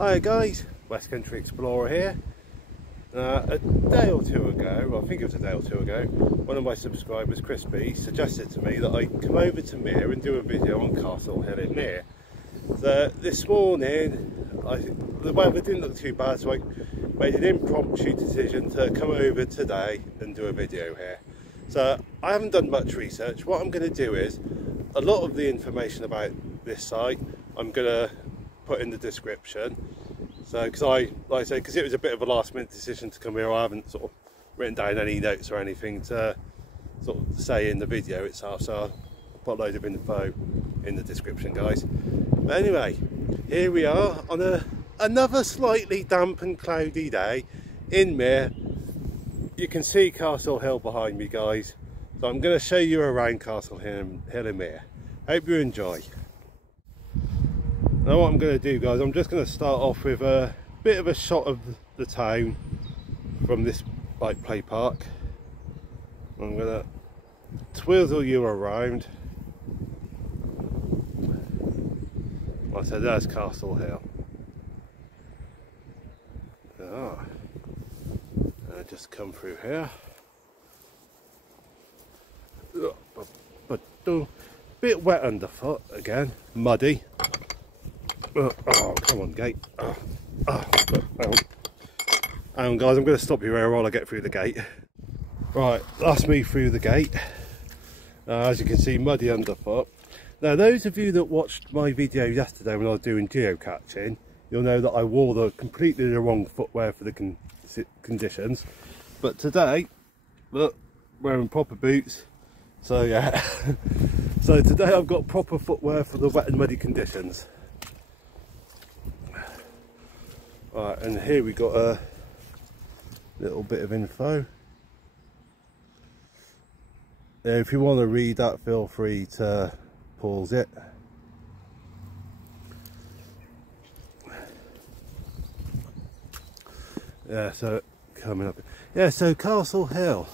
Hi guys, West Country Explorer here. A day or two ago, well, I think it was a day or two ago, one of my subscribers, Chris B, suggested to me that I come over to Mere and do a video on Castle Hill in Mere. So this morning, the weather didn't look too bad, so I made an impromptu decision to come over today and do a video here. So I haven't done much research. What I'm going to do is, a lot of the information about this site, I'm going to put in the description. So, like I say, because it was a bit of a last minute decision to come here, I haven't sort of written down any notes or anything to sort of say in the video itself. So I'll put a load of info in the description, guys. But anyway, here we are on another slightly damp and cloudy day in Mere. You can see Castle Hill behind me, guys. So I'm going to show you around Castle Hill in Mere. Hope you enjoy. Now what I'm going to do, guys, I'm just going to start off with a bit of a shot of the town from this bike play park. I'm going to twizzle you around. Like I said, there's Castle Hill. Just come through here. But bit wet underfoot again, muddy. Oh, come on, gate. Hang on, guys, I'm going to stop you here while I get through the gate. Right, that's me through the gate. As you can see, muddy underfoot. Now, those of you that watched my video yesterday when I was doing geocaching, you'll know that I wore completely the wrong footwear for the conditions. But today, look, wearing proper boots. So yeah, so today I've got proper footwear for the wet and muddy conditions. Right, and here we got a little bit of info. If you want to read that, feel free to pause it. Yeah, so coming up. Yeah, so Castle Hill.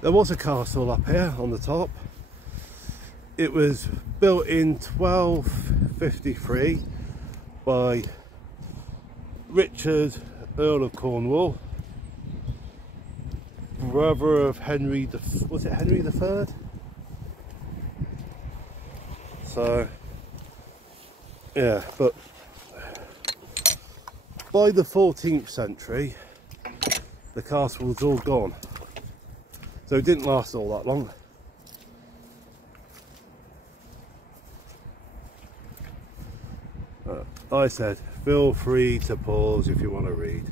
There was a castle up here on the top. It was built in 1253 by Richard, Earl of Cornwall, brother of Henry was it Henry III? So yeah, but by the 14th century the castle was all gone, so it didn't last all that long. I said feel free to pause if you want to read.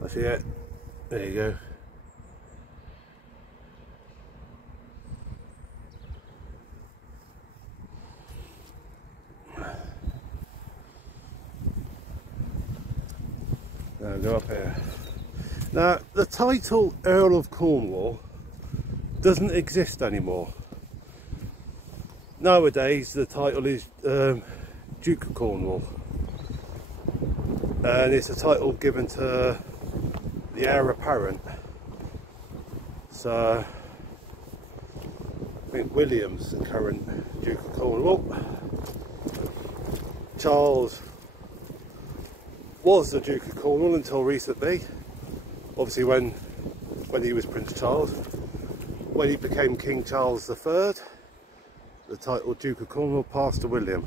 That's it. There you go. Now go up here. Now the title Earl of Cornwall doesn't exist anymore. Nowadays the title is Duke of Cornwall, and it's a title given to the heir apparent. So I think William's the current Duke of Cornwall. Charles was the Duke of Cornwall until recently, obviously when he was Prince Charles. When he became King Charles III, the title Duke of Cornwall passed to William.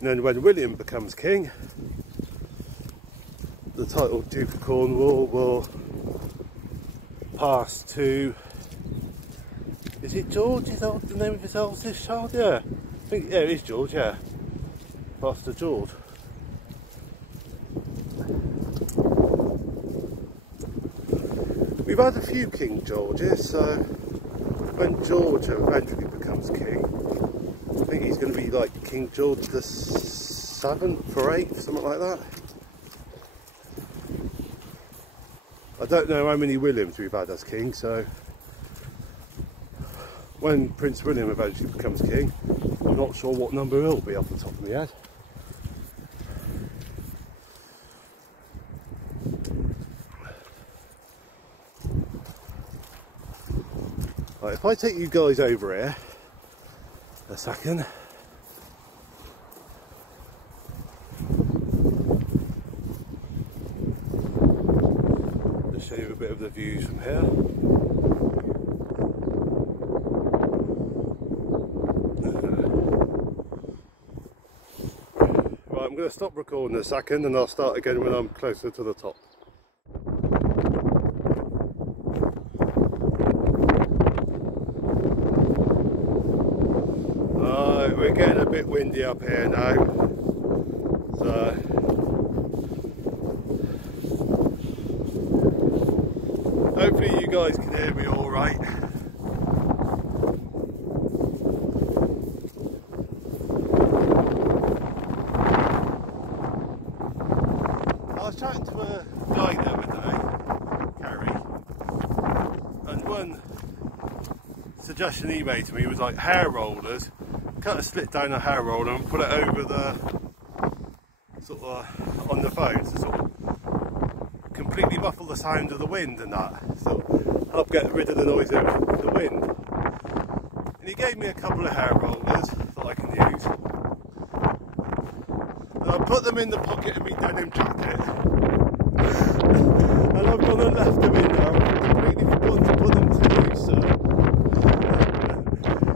And then when William becomes king, the title Duke of Cornwall will pass to, is it George? Is that the name of his eldest child? Yeah, I think, yeah, it is George, yeah. Pass to George. We've had a few King Georges, so when George eventually becomes king, I think he's going to be like King George the 7th or 8th, something like that. I don't know how many Williams we've had as king, so when Prince William eventually becomes king, I'm not sure what number he'll be off the top of my head. Right, if I take you guys over here a second. Just show you a bit of the views from here. Right, I'm going to stop recording a second and I'll start again when I'm closer to the top. We're getting a bit windy up here now, so hopefully you guys can hear me all right. I was chatting to a guy the other day, Gary, and one suggestion he made to me was like hair rollers. Cut a slit down a hair roller and put it over the sort of on the phone to sort of completely muffle the sound of the wind and that, so help get rid of the noise of the wind. And he gave me a couple of hair rollers that I can use. And I put them in the pocket of my denim jacket, and I've gone and left them in there. I've completely forgotten to put them to use, so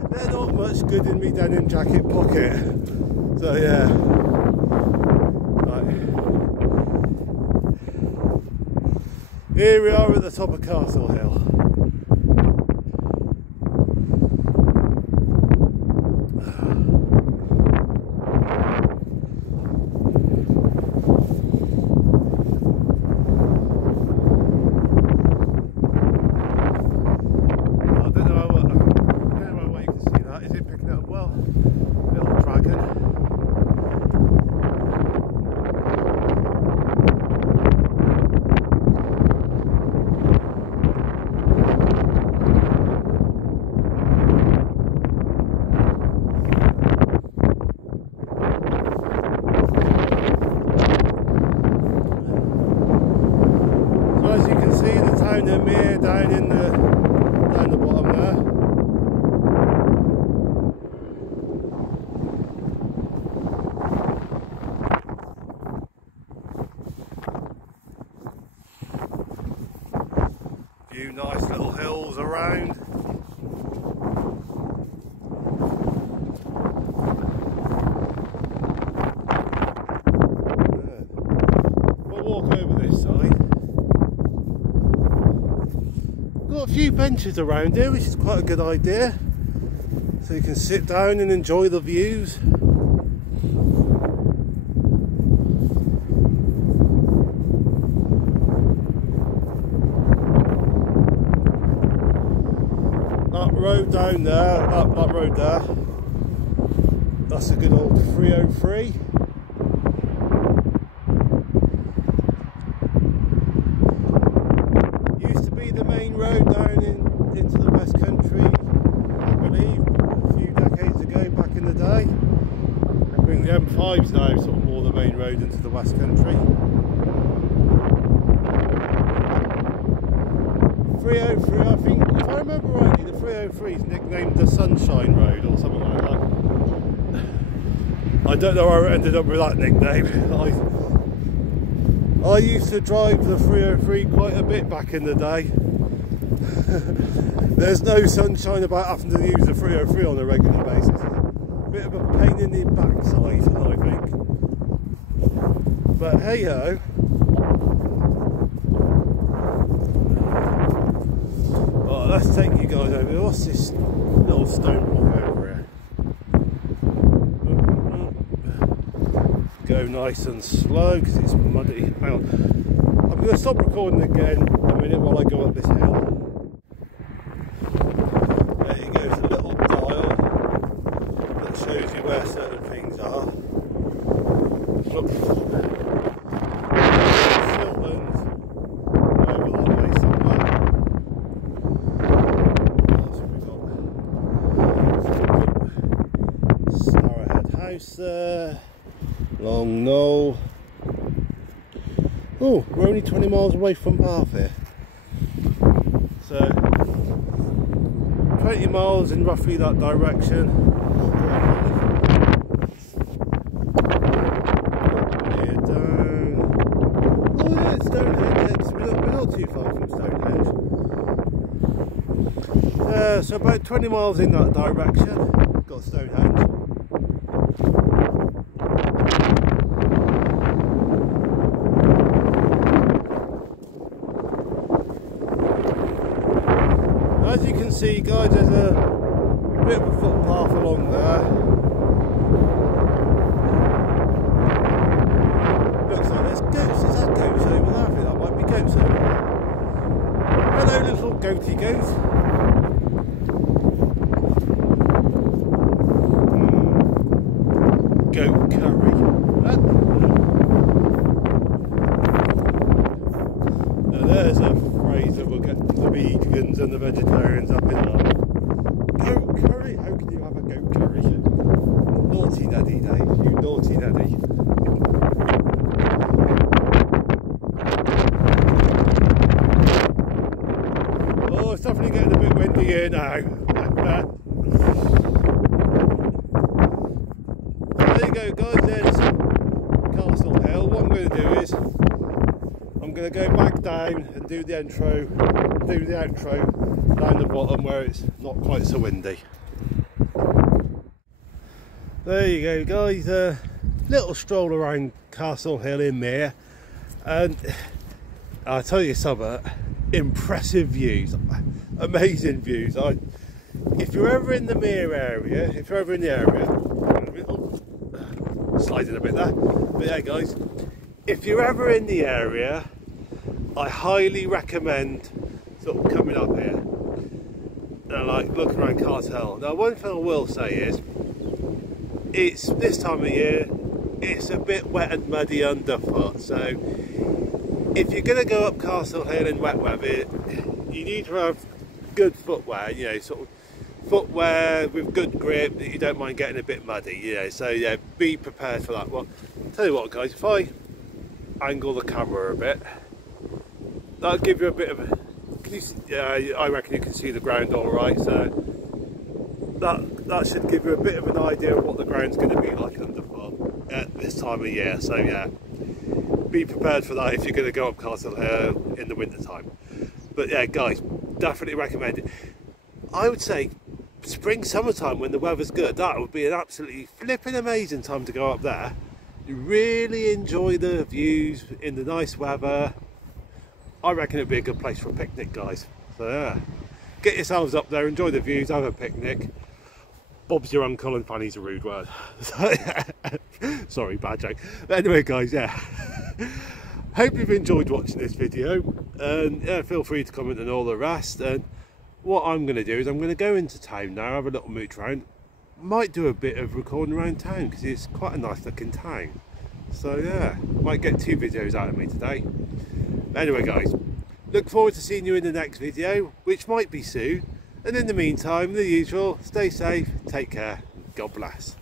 they're not much good in me denim jacket pocket. So yeah. Right. Here we are at the top of Castle Hill. Down the bottom there. Few nice little hills around. We'll walk over this side. Got a few benches around here, which is quite a good idea, so you can sit down and enjoy the views. That road down there, that road there, that's a good old 303. The main road down into the West Country, I believe, a few decades ago, back in the day. I think the M5's now sort of more the main road into the West Country. 303, I think, if I remember rightly, the 303 is nicknamed the Sunshine Road or something like that. I don't know how I ended up with that nickname. I used to drive the 303 quite a bit back in the day. There's no sunshine about having to use the 303 on a regular basis. A bit of a pain in the backside, I think. But hey ho. Right, let's take you guys over. What's this little stone block over here? Go nice and slow because it's muddy. Hang on. I'm going to stop recording again a minute while I go up this hill. There you go, there's a little dial that shows you where certain things are. Look, Siltland over that way somewhere. What else have we got? Starrowhead House there. Long Knoll. Oh, we're only 20 miles away from Bath here. So, 20 miles in roughly that direction. Here down. Oh yeah, it's Stonehenge. We're not too far from Stonehenge. So about 20 miles in that direction, got Stonehenge. As you can see, guys, there's a bit of a footpath along there. Looks like there's goats. Is that goats over there? I think that might be goats over there. Hello, little goaty goat. Goat curry. Now there's a phrase that will get the vegans and the vegetarians up in arms. Goat curry? How can you have a goat curry? Naughty daddy, Dave. You naughty daddy. Oh, it's definitely getting a bit windy here now. There you go, guys, there's Castle Hill. What I'm going to do is I'm going to go back down and do the outro down the bottom where it's not quite so windy. There you go, guys, little stroll around Castle Hill in Mere, and I'll tell you something, impressive views, amazing views. If you're ever in the Mere area, sliding a bit there, but yeah guys, if you're ever in the area, I highly recommend sort of coming up here and like looking around Castle Hill. Now one thing I will say is, it's this time of year, it's a bit wet and muddy underfoot, so if you're going to go up Castle Hill in wet weather, you need to have good footwear, you know, sort of footwear with good grip that you don't mind getting a bit muddy, you know, so yeah, be prepared for that. Well, tell you what guys, if I angle the camera a bit, that'll give you a bit of a, I reckon you can see the ground all right, so that should give you a bit of an idea of what the ground's going to be like underfoot at this time of year. So yeah, be prepared for that if you're going to go up Castle Hill in the winter time. But yeah guys, definitely recommend it. I would say spring, summertime when the weather's good, that would be an absolutely flipping amazing time to go up there. You really enjoy the views in the nice weather. I reckon it'd be a good place for a picnic, guys. So yeah, get yourselves up there, enjoy the views, have a picnic. Bob's your uncle and Fanny's a rude word. So, yeah. Sorry, bad joke. But anyway guys, yeah, hope you've enjoyed watching this video, and yeah, feel free to comment and all the rest. And what I'm going to do is I'm going to go into town now, have a little mooch around, might do a bit of recording around town because it's quite a nice looking town. So yeah, might get 2 videos out of me today. Anyway guys, look forward to seeing you in the next video, which might be soon, and in the meantime, the usual, stay safe, take care, God bless.